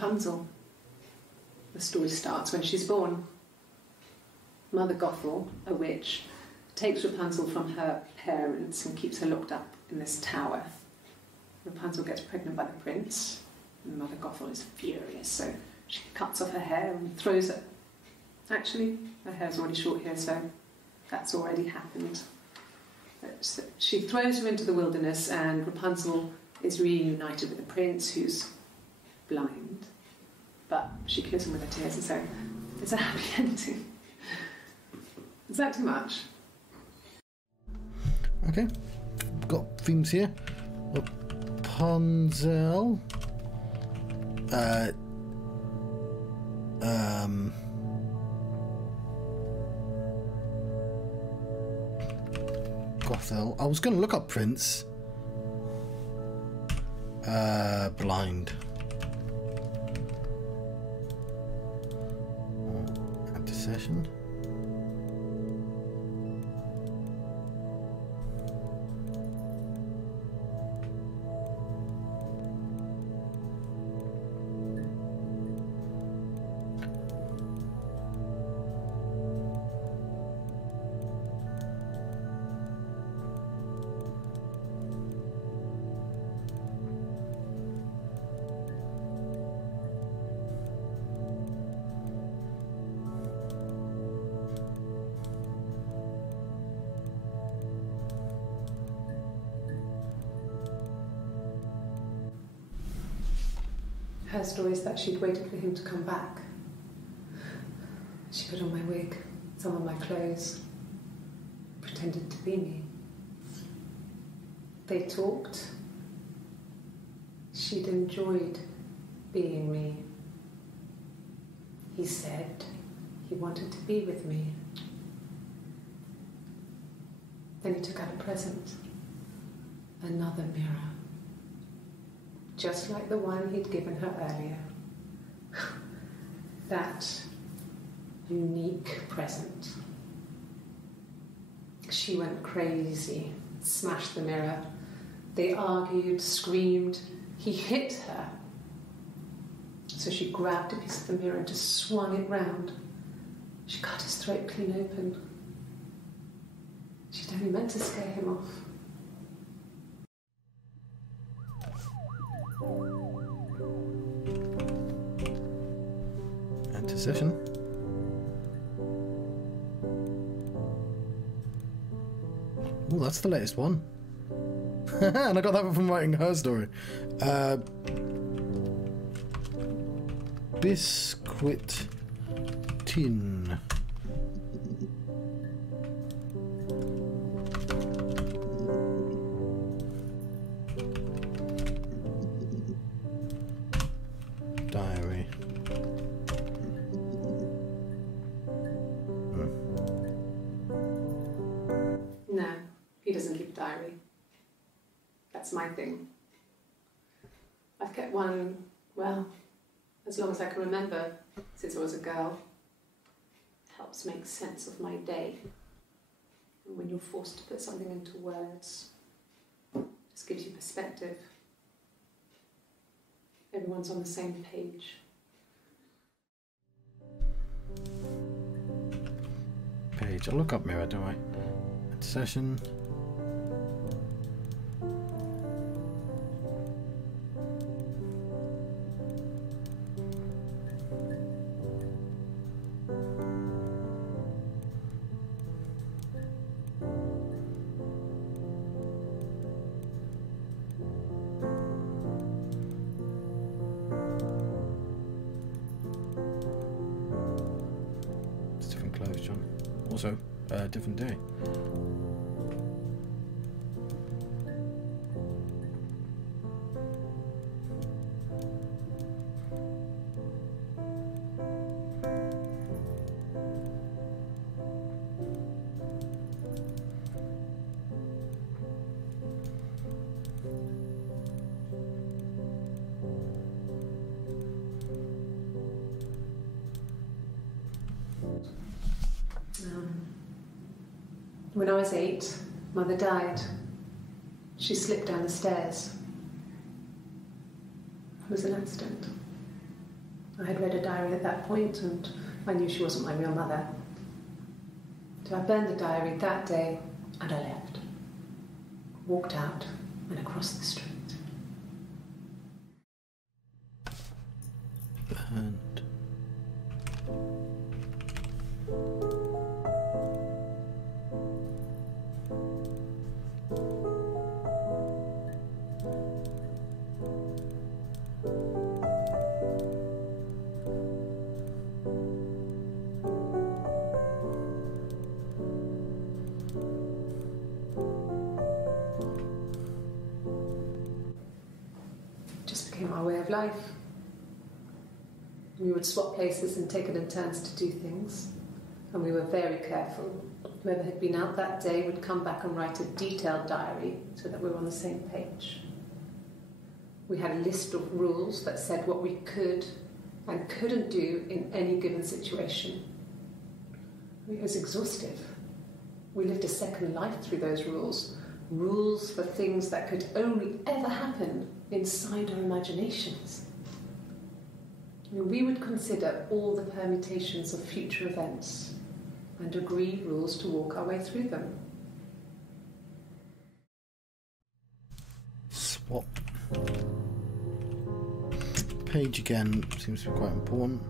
Rapunzel. The story starts when she's born. Mother Gothel, a witch, takes Rapunzel from her parents and keeps her locked up in this tower. Rapunzel gets pregnant by the prince, and Mother Gothel is furious, so she cuts off her hair and throws it. Actually, her hair's already short here, so that's already happened. So she throws her into the wilderness, and Rapunzel is reunited with the prince, who's blind. But she kills him with her tears, and so it's a happy ending. Is that too much? Okay, got themes here. Rapunzel. Gothel. I was going to look up Prince. Blind. Antecession. Her story is that she'd waited for him to come back. She put on my wig, some of my clothes, pretended to be me. They talked. She'd enjoyed being me. He said he wanted to be with me. Then he took out a present, another mirror. Just like the one he'd given her earlier. That unique present. She went crazy, smashed the mirror. They argued, screamed. He hit her. So she grabbed a piece of the mirror and just swung it round. She cut his throat clean open. She'd only meant to scare him off. Antecession. Oh, that's the latest one. And I got that one from writing her story. Biscuit tin. Diary. No, he doesn't keep a diary. That's my thing. I've kept one, well, as long as I can remember, since I was a girl. It helps make sense of my day. And when you're forced to put something into words, it just gives you perspective. Everyone's on the same page. Page. I'll look up mirror, do I? Session. It's different clothes, John. Also, a different day. When I was 8, Mother died. She slipped down the stairs. It was an accident. I had read a diary at that point, and I knew she wasn't my real mother. So I burned the diary that day, and I left. Walked out and across the street. Burned. Just became our way of life. We would swap places and take it in turns to do things, and we were very careful. Whoever had been out that day would come back and write a detailed diary so that we were on the same page. We had a list of rules that said what we could and couldn't do in any given situation. It was exhaustive. We lived a second life through those rules. Rules for things that could only ever happen inside our imaginations. We would consider all the permutations of future events and agree rules to walk our way through them. Swap. Page again seems to be quite important.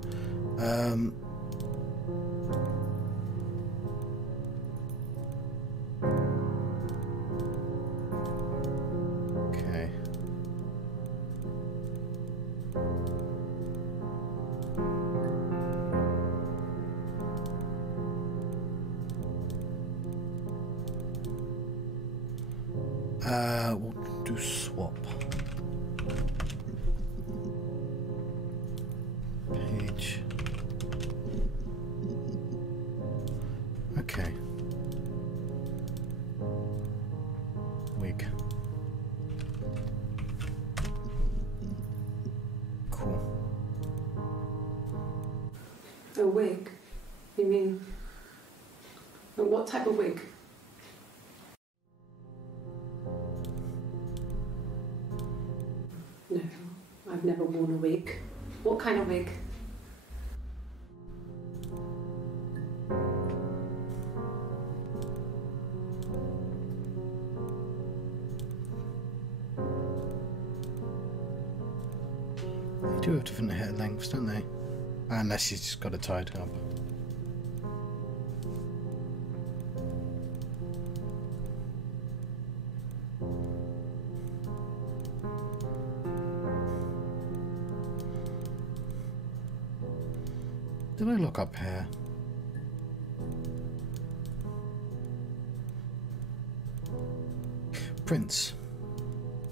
Okay. We'll do swap. Page. Okay. Wig. Cool. A wig? You mean... what type of wig? No, I've never worn a wig. What kind of wig? They do have different hair lengths, don't they? Unless you've just got it tied up. Did I look up hair? Prints.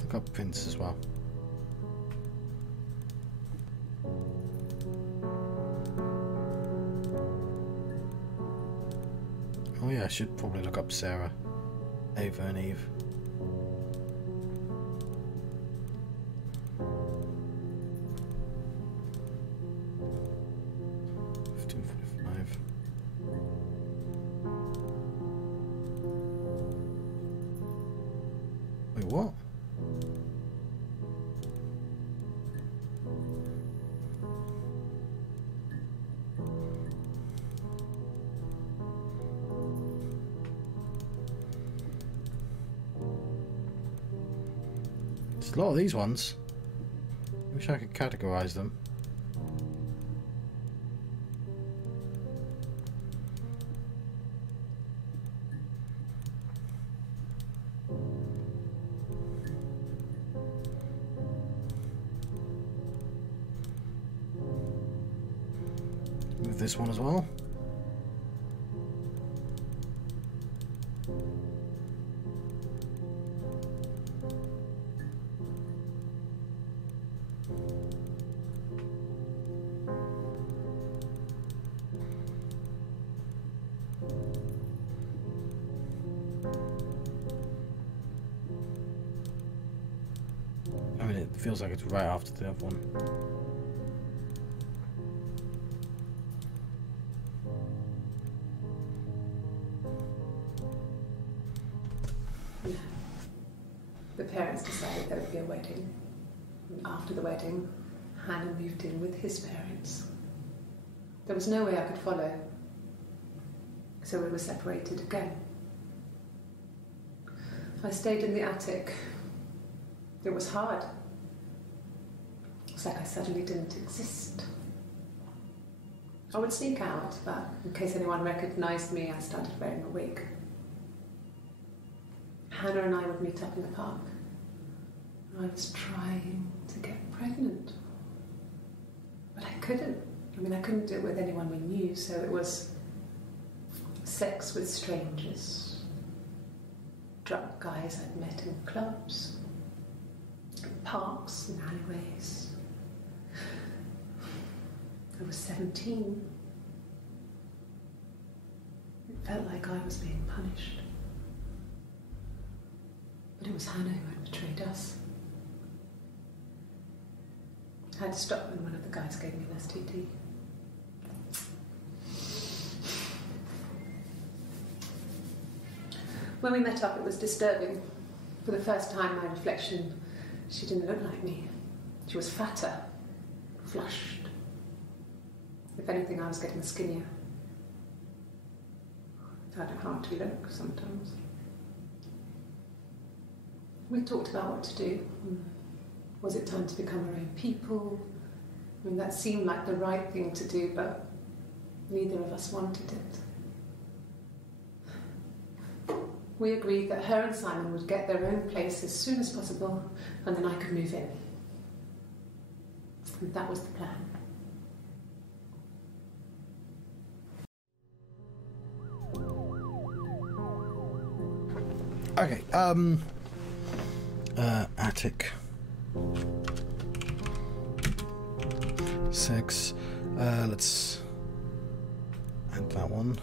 Look up prints as well. Oh yeah, I should probably look up Sarah, Ava and Eve. Wait, what? There's a lot of these ones. I wish I could categorize them. Move this one as well. I mean, it feels like it's right after the other one. The parents decided there would be a wedding. And after the wedding, Hannah moved in with his parents. There was no way I could follow, so we were separated again. I stayed in the attic. It was hard. It's like I suddenly didn't exist. I would sneak out, but in case anyone recognised me, I started wearing a wig. Hannah and I would meet up in the park. I was trying to get pregnant, but I couldn't. I mean, I couldn't do it with anyone we knew, so it was sex with strangers, drunk guys I'd met in clubs, in parks and alleyways. I was 17. It felt like I was being punished. But it was Hannah who had betrayed us. I had to stop when one of the guys gave me an STD. When we met up, it was disturbing. For the first time, my reflection, she didn't look like me. She was fatter, flushed. If anything, I was getting skinnier. I found it hard to look sometimes. We talked about what to do. Was it time to become our own people? I mean, that seemed like the right thing to do, but neither of us wanted it. We agreed that her and Simon would get their own place as soon as possible, and then I could move in. And that was the plan. Okay, attic. Sex. Let's add that one.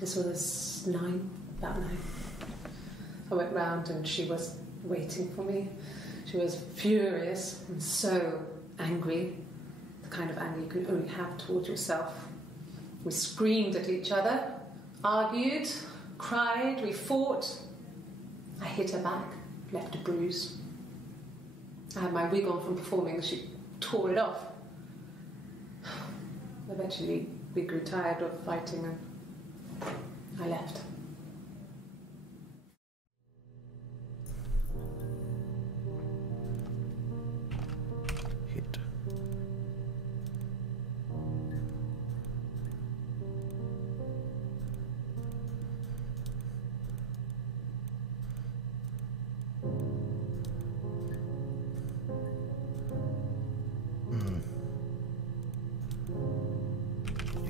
This was about 9. I went round and she was waiting for me. She was furious and so angry, the kind of anger you can only have towards yourself. We screamed at each other, argued, cried, we fought. I hit her back, left a bruise. I had my wig on from performing, she tore it off. Eventually, we grew tired of fighting and I left. Hit.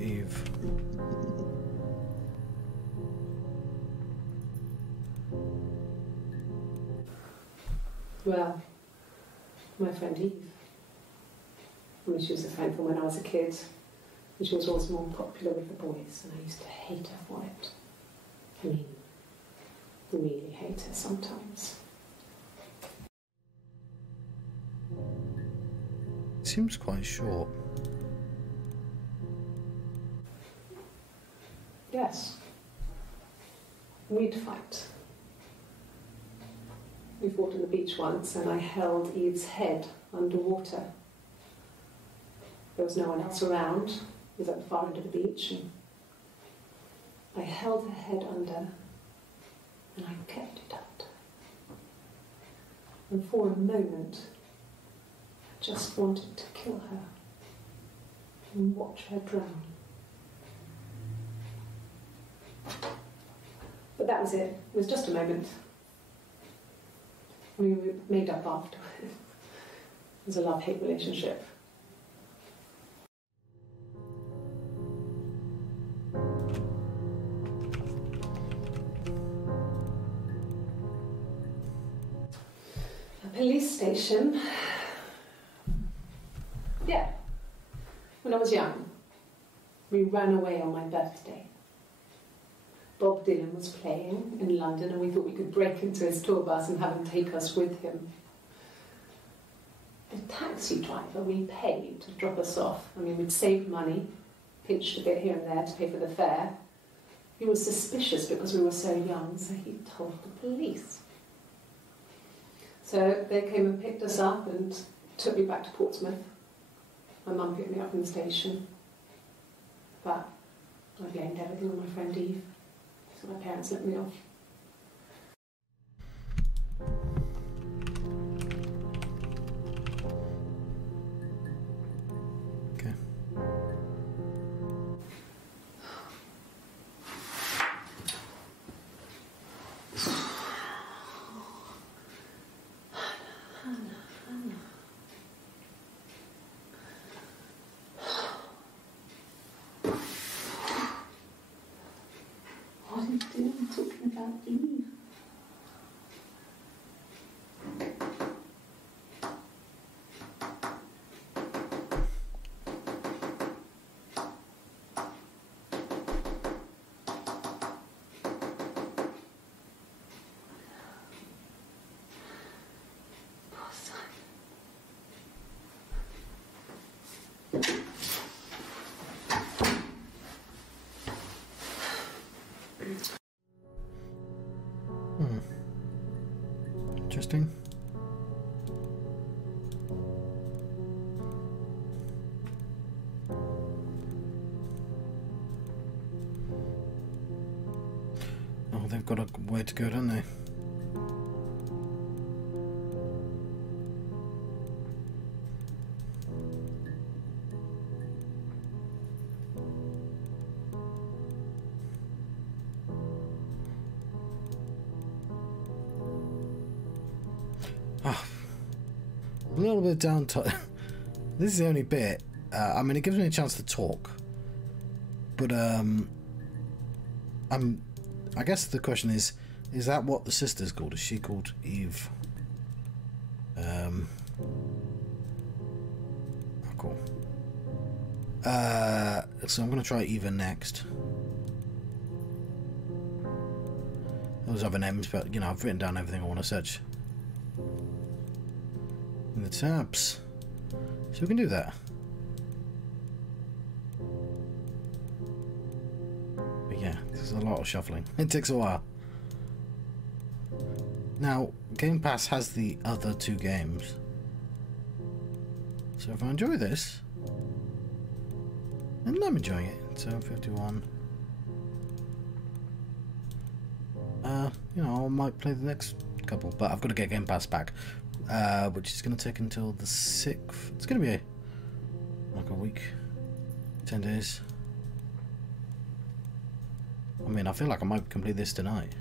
Eve. Well, my friend Eve. I mean, she was a friend from when I was a kid, and she was always more popular with the boys, and I used to hate her for it. I mean, really hate her sometimes. Seems quite short. Yes. We'd fight. We fought on the beach once, and I held Eve's head underwater. There was no one else around. It was at the far end of the beach, and I held her head under, and I kept it out. And for a moment, I just wanted to kill her and watch her drown. But that was it. It was just a moment. We made up after. It was a love-hate relationship. A police station. Yeah. When I was young, we ran away on my birthday. Bob Dylan was playing in London, and we thought we could break into his tour bus and have him take us with him. the taxi driver we paid to drop us off. I mean, we'd saved money, pinched a bit here and there to pay for the fare. He was suspicious because we were so young, so he told the police. So they came and picked us up and took me back to Portsmouth. My mum picked me up from the station. But I blamed everything on my friend Eve. So my parents let me off. Okay. What are you doing talking about Eve? Poor son. Interesting. Oh, they've got a way to go, don't they? A little bit down to this is the only bit. I mean, it gives me a chance to talk, but I guess the question is that what the sister's called? Is she called Eve? Oh, cool. So I'm gonna try Eva next. Those other names, but you know, I've written down everything I want to search in the tabs, so we can do that. But yeah, there's a lot of shuffling. It takes a while. Now, Game Pass has the other 2 games, so if I enjoy this, and I'm enjoying it. So 51. You know, I might play the next couple, but I've got to get Game Pass back. Which is going to take until the 6th. It's going to be like a week, 10 days. I mean, I feel like I might complete this tonight.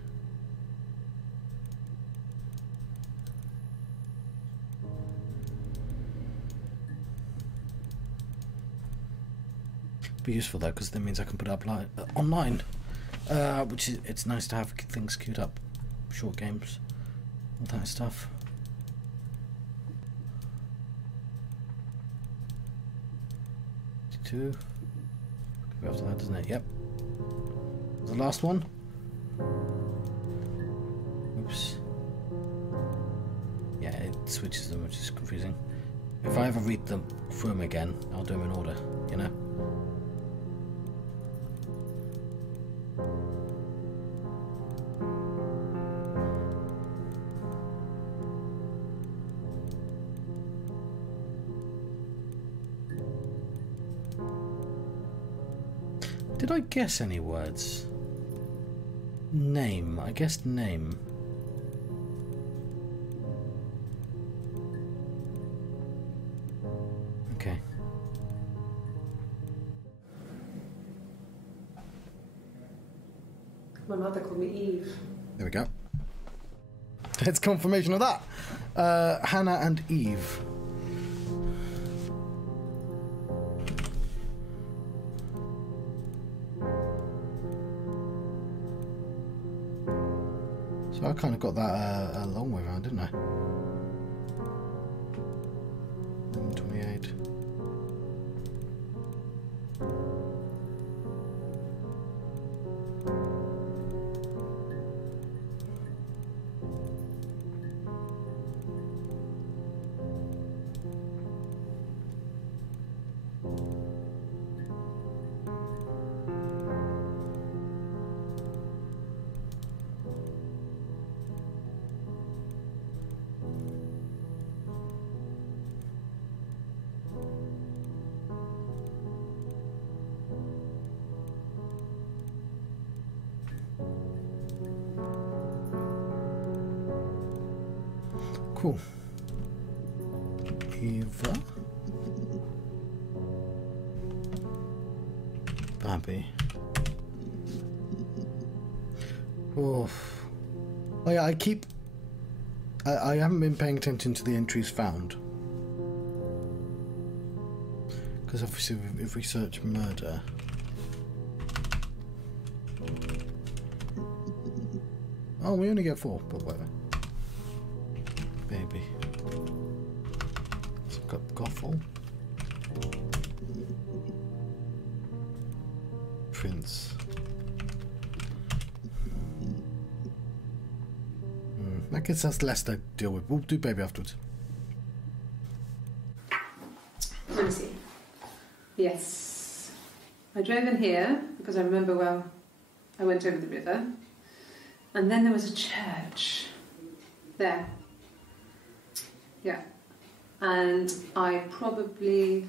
Be useful though, because that means I can put it up online, which is, it's nice to have things queued up, short games, all that stuff. Two. Go after that, doesn't it? Yep. The last one. Oops. Yeah, it switches them, which is confusing. If I ever read them through them again, I'll do them in order, you know? Did I guess any words? Name. I guessed name. Okay. My mother called me Eve. There we go. It's confirmation of that. Hannah and Eve. So I kind of got that a long way around, didn't I? 28. Cool. Eva. Babby. Oh. Oh yeah, I haven't been paying attention to the entries found. Because obviously if we search murder... Oh, we only get 4, but whatever. Baby. So got Gothel. Prince. That gets us less to deal with. We'll do baby afterwards. Let me see. Yes. I drove in here because I remember, well, I went over the river. And then there was a church there. Yeah. And I probably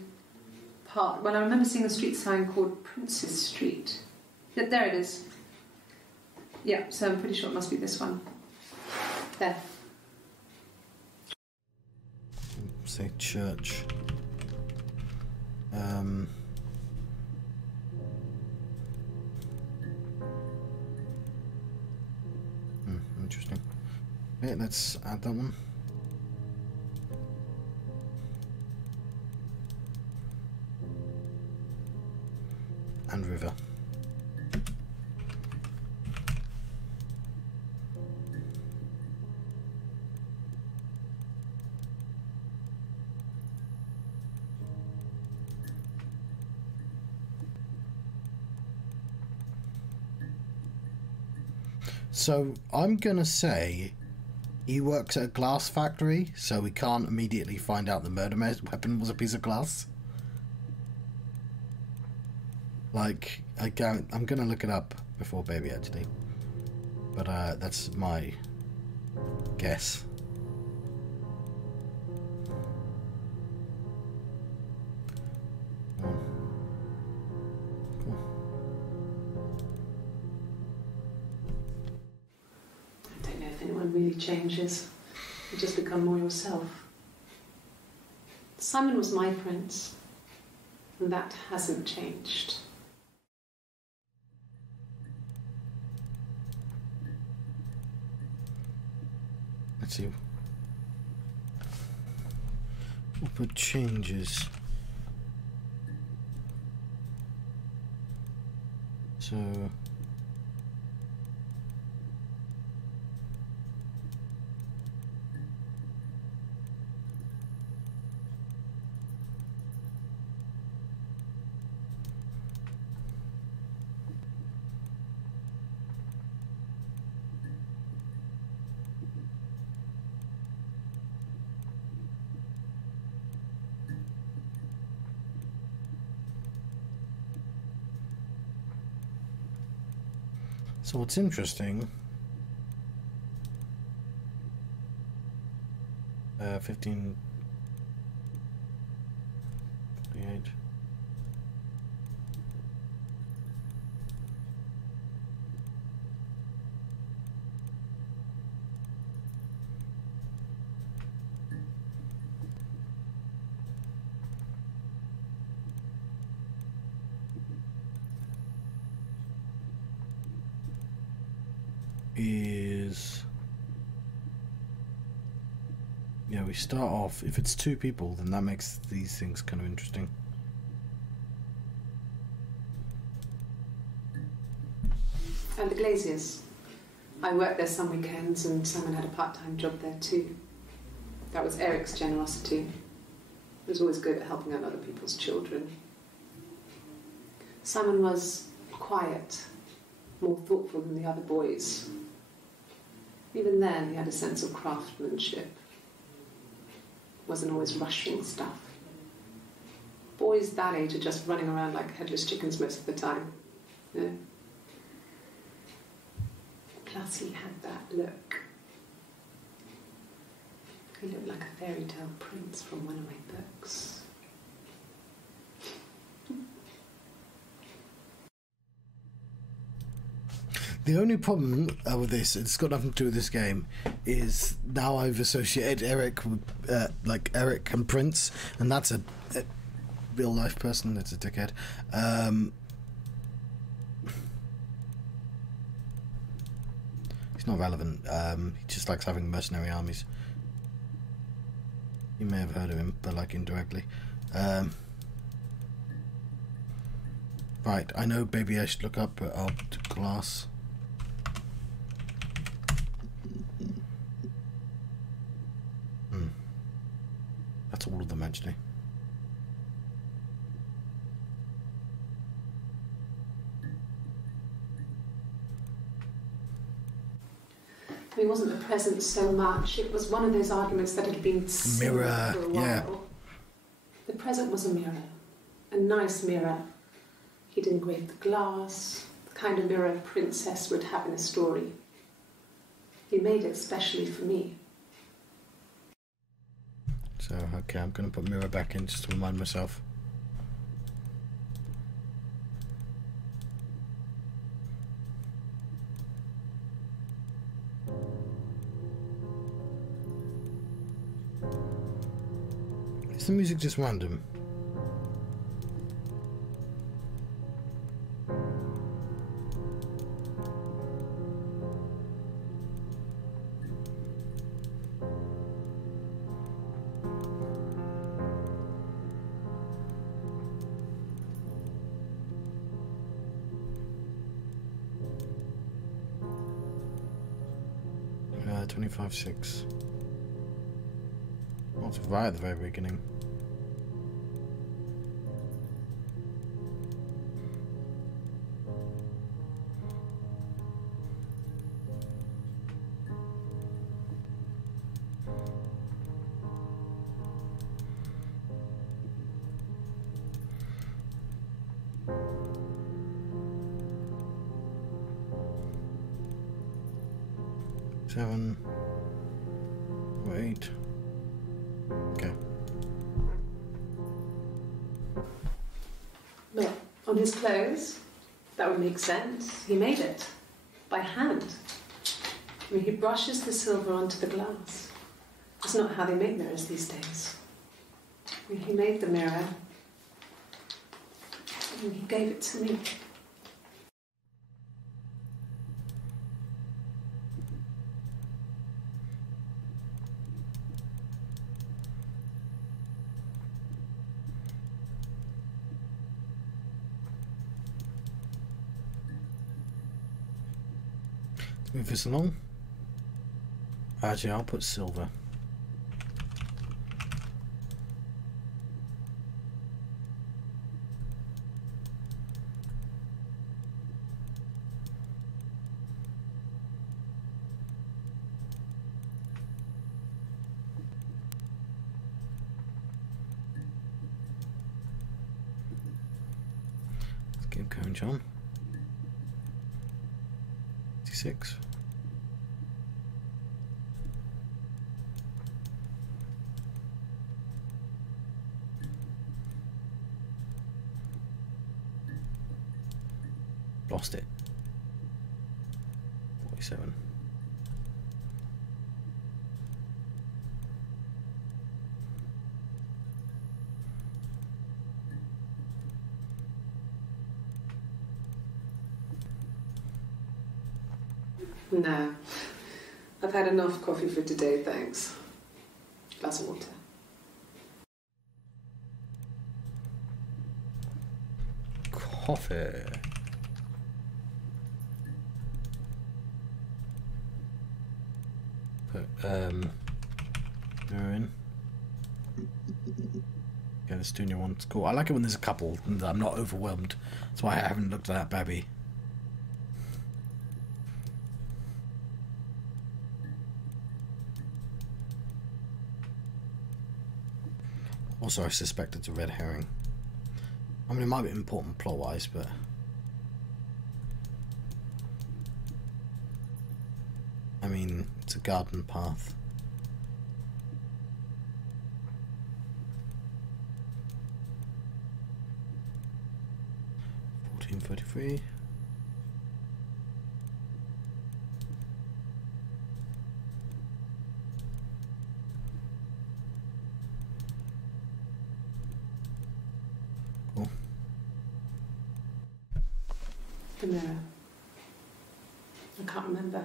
parked... Well, I remember seeing a street sign called Princess Street. Yeah, there it is. Yeah, so I'm pretty sure it must be this one. There. Say church. Interesting. Yeah, let's add that one. And river. So I'm gonna say he works at a glass factory, so we can't immediately find out the murder weapon was a piece of glass. Like, I'm gonna look it up before baby actually, but that's my guess. Really changes. You just become more yourself. Simon was my prince, and that hasn't changed. Let's see. What changes? So. So what's interesting, 15, 48. Is, yeah, we start off, if it's 2 people, then that makes these things kind of interesting. And the Glaziers. I worked there some weekends and Simon had a part-time job there too. That was Eric's generosity. He was always good at helping out other people's children. Simon was quiet, more thoughtful than the other boys. Even then, he had a sense of craftsmanship. Wasn't always rushing stuff. Boys that age are just running around like headless chickens most of the time. You know? Plus, he had that look. He looked like a fairy tale prince from one of my books. The only problem with this, it's got nothing to do with this game, is now I've associated Eric with, like Eric and Prince, and that's a real life person. That's a dickhead. He's not relevant. He just likes having mercenary armies. You may have heard of him, but like indirectly. Right, I know maybe I should look up glass. That's all of them actually. It wasn't the present so much. It was one of those arguments that had been Mirror, for a while. yeah. The present was a mirror, a nice mirror. He'd engraved the glass, the kind of mirror a princess would have in a story. He made it specially for me. So, okay, I'm going to put mirror back in just to remind myself. Is the music just random? Uh, 25.6. Well, it's right at the very beginning. Seven or 8. Okay. Look, on his clothes, that would make sense. He made it by hand. I mean, he brushes the silver onto the glass. That's not how they make mirrors these days. I mean, he made the mirror and he gave it to me. Move this along. Actually, I'll put silver. Let's keep going, John. 56. Lost it. 47. No. I've had enough coffee for today, thanks. Glass of water. Coffee. Put mirror in. Yeah, this junior one's cool. I like it when there's a couple and I'm not overwhelmed. That's why I haven't looked at that baby. Also, I suspect it's a red herring. I mean, it might be important plot-wise, but... I mean, it's a garden path. $14.33. The mirror. I can't remember.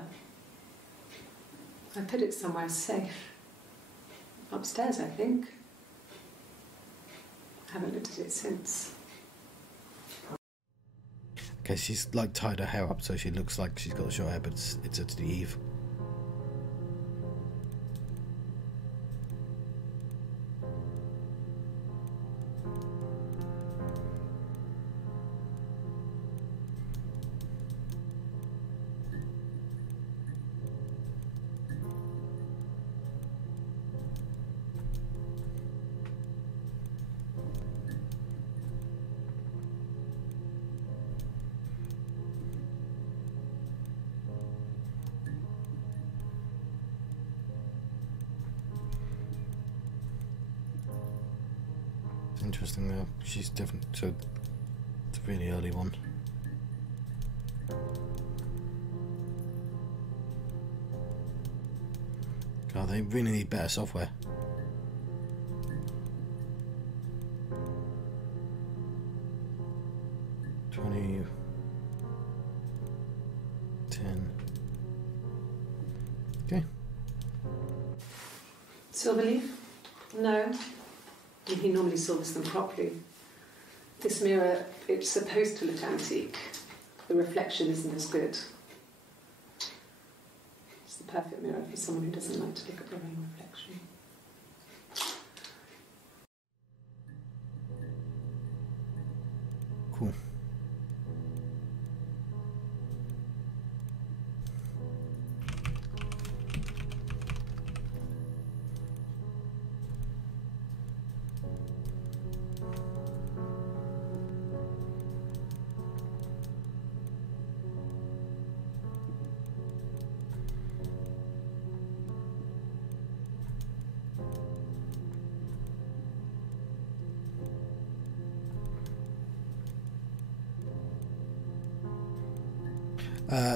I put it somewhere safe. Upstairs, I think. I haven't looked at it since. Okay, she's like tied her hair up so she looks like she's got short hair, but it's at the eve. Interesting though, she's different, so it's a really early one. God, they really need better software. Okay. Silverleaf? No. He normally silvers them properly. This mirror, it's supposed to look antique. The reflection isn't as good. It's the perfect mirror for someone who doesn't like to look at their own reflection. Cool.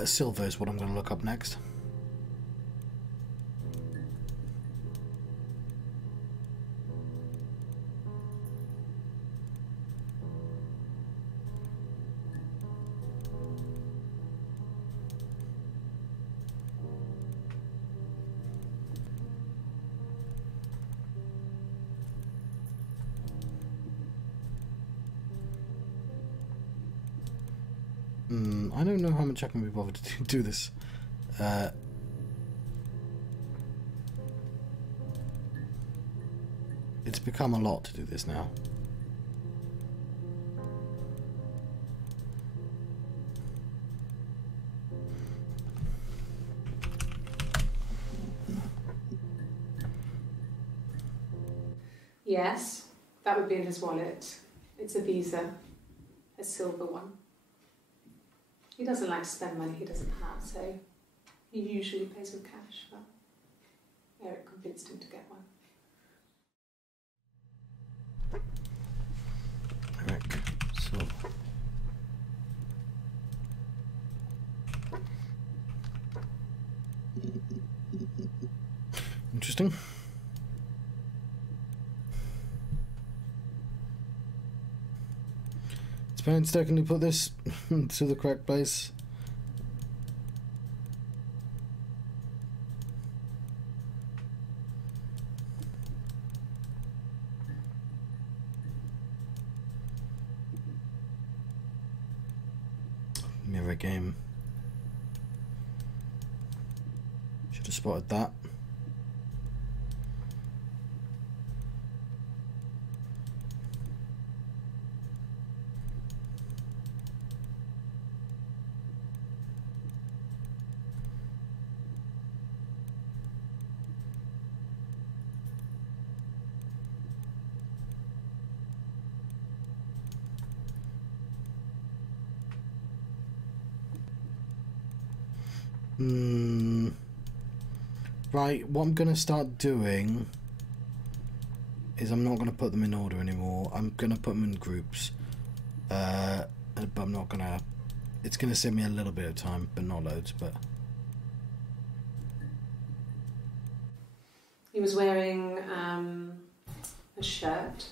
Silver is what I'm going to look up next. I don't know how much I can be bothered to do this. It's become a lot to do this now. Yes, that would be in his wallet. It's a Visa, a silver one. He doesn't like to spend money he doesn't have, so he usually pays with cash, but Eric convinced him to get one. Eric, so... Interesting. Painstakingly put this to the correct place. Mirror game. Should have spotted that. Right, what I'm going to start doing is I'm not going to put them in order anymore. I'm going to put them in groups. But I'm not going to... It's going to save me a little bit of time, but not loads, but... He was wearing a shirt.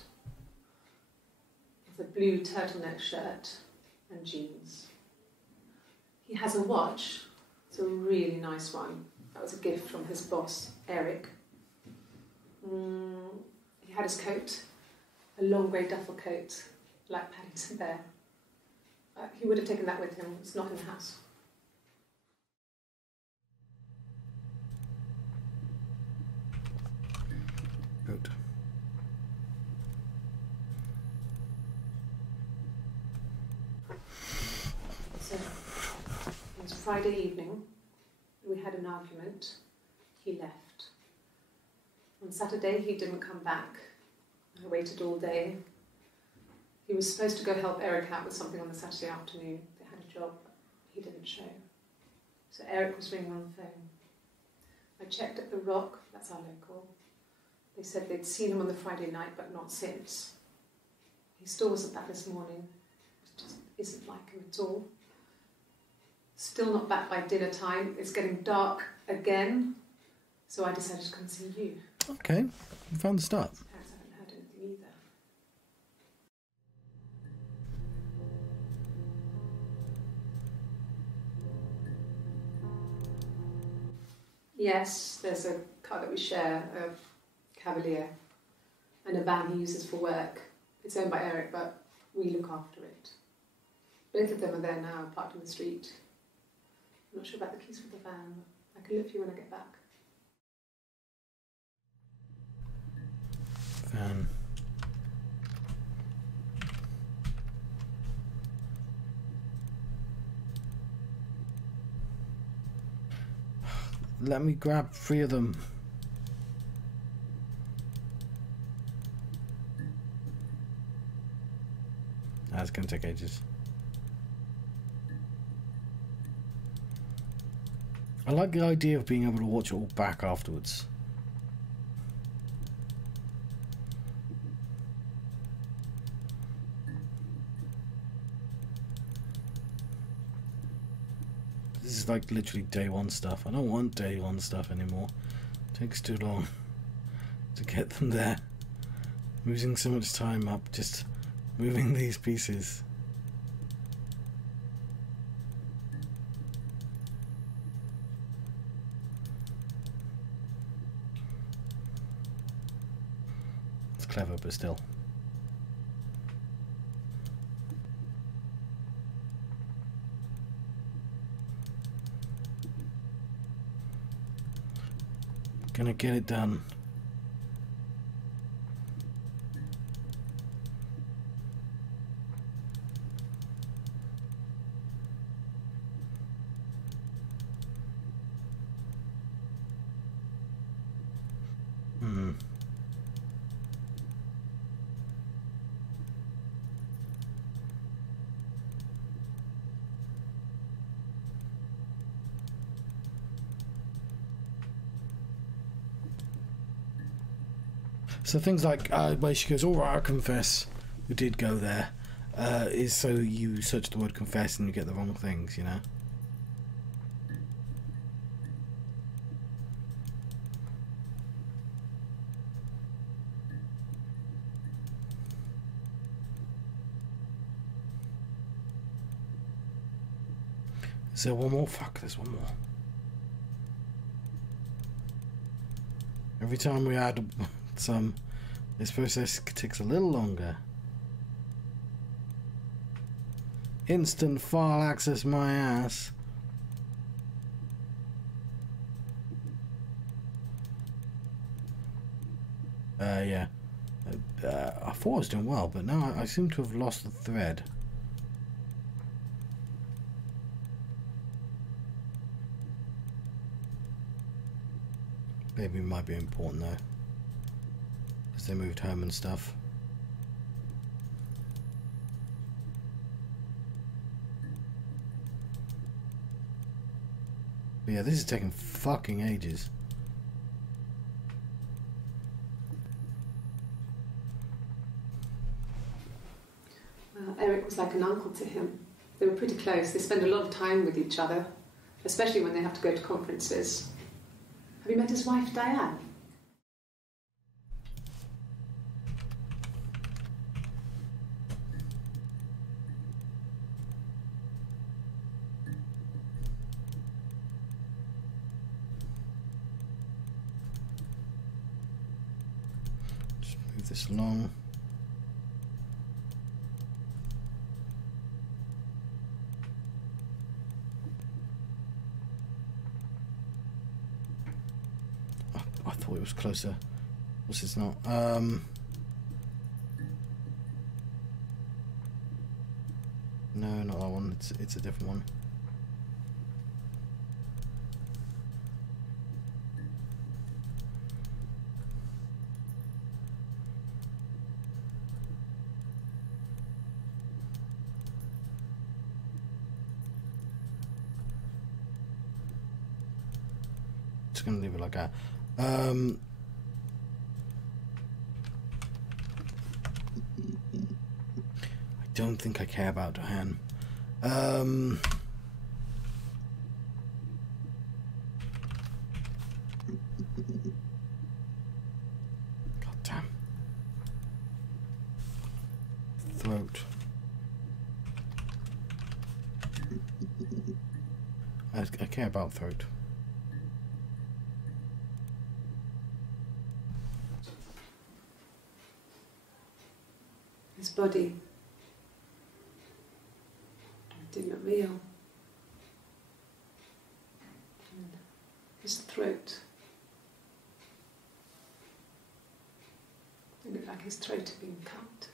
It's a blue turtleneck shirt and jeans. He has a watch. It's a really nice one. That was a gift from his boss, Eric. He had his coat, a long grey duffel coat, like Paddington Bear. He would have taken that with him. It's not in the house. Good. So, it was Friday evening. We had an argument. He left. On Saturday, he didn't come back. I waited all day. He was supposed to go help Eric out with something on the Saturday afternoon. They had a job. He didn't show. So Eric was ringing on the phone. I checked at the Rock, that's our local. They said they'd seen him on the Friday night, but not since. He still wasn't back this morning. It just isn't like him at all. Still not back by dinner time. It's getting dark again. So I decided to come see you. Okay, we found the start. His parents haven't heard anything either. Yes, there's a car that we share, a Cavalier, and a van he uses for work. It's owned by Eric, but we look after it. Both of them are there now, parked in the street. I'm not sure about the keys for the van. I can look for you when I get back. Van. Let me grab 3 of them. That's gonna take ages. I like the idea of being able to watch it all back afterwards. This is like literally day 1 stuff. I don't want day 1 stuff anymore. It takes too long to get them there. I'm losing so much time up just moving these pieces. It's clever, but still. Gonna get it done. So things like where she goes, all right, I confess, we did go there, is so you search the word confess and you get the wrong things, you know? Is there one more? Fuck, there's one more. Every time we add some, this process takes a little longer. Instant file access my ass. Yeah. I thought I was doing well, but now I seem to have lost the thread. Maybe it might be important though, because they moved home and stuff. But yeah, this is taking fucking ages. Eric was like an uncle to him. They were pretty close. They spend a lot of time with each other, especially when they have to go to conferences. Have you met his wife, Diane? this along. I thought it was closer. What's it's not? No, not that one. It's a different one. Just gonna leave it like that. I don't think I care about Diane. God damn. Throat. I care about throat. His body did not real. And his throat. It looked like his throat had been cut.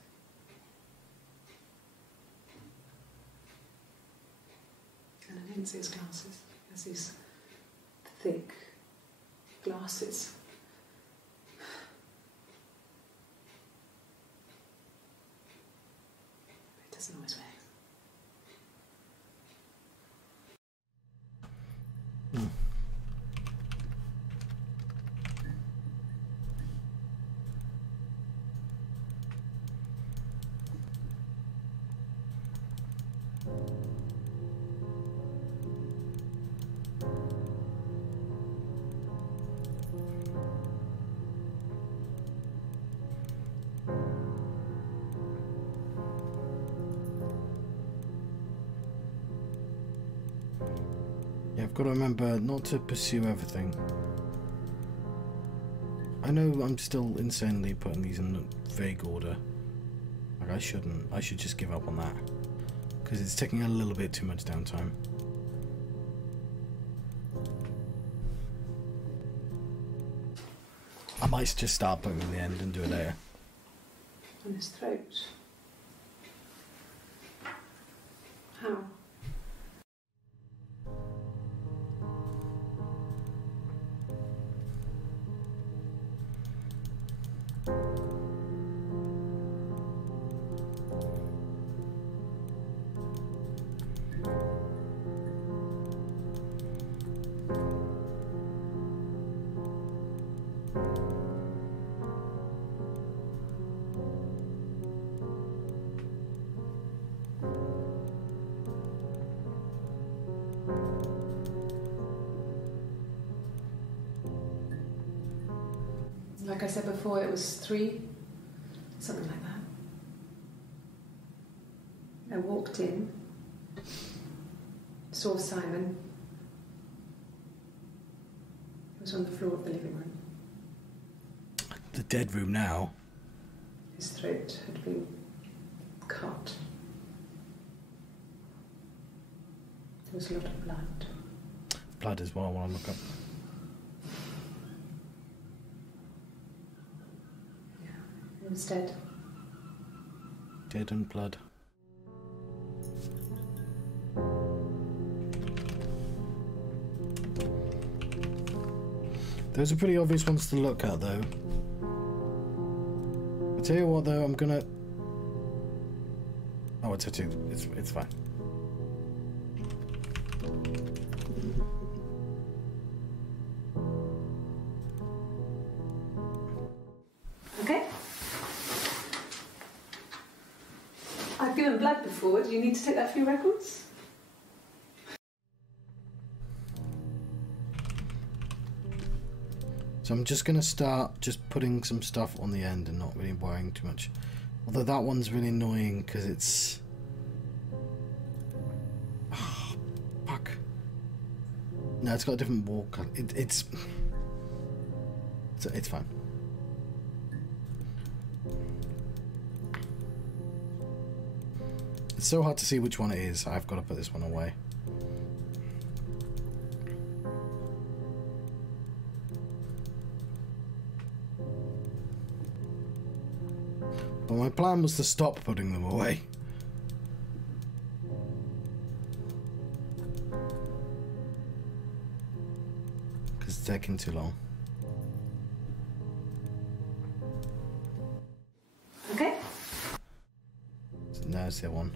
And I didn't see his glasses. There's these thick glasses. He doesn't always wear. Yeah, I've got to remember not to pursue everything. I know I'm still insanely putting these in vague order. Like, I shouldn't. I should just give up on that. Because it's taking a little bit too much downtime. I might just start putting in the end and do it later. On his throat. How? Like I said before, it was 3, something like that. I walked in, saw Simon. He was on the floor of the living room. The dead room now. His throat had been cut. There was a lot of blood. Blood is what I want to look up. He was dead. Dead and blood. Those are pretty obvious ones to look at, though. I tell you what, though, I'm gonna. Oh, it's a 2. It's fine. Okay. I've given blood before. Do you need to take that for your records? So I'm just gonna start just putting some stuff on the end and not really worrying too much. Although that one's really annoying because it's. Oh, fuck. No, it's got a different wall color. It's fine. It's so hard to see which one it is. I've got to put this one away. But my plan was to stop putting them away. Because it's taking too long. Okay. No, it's the one.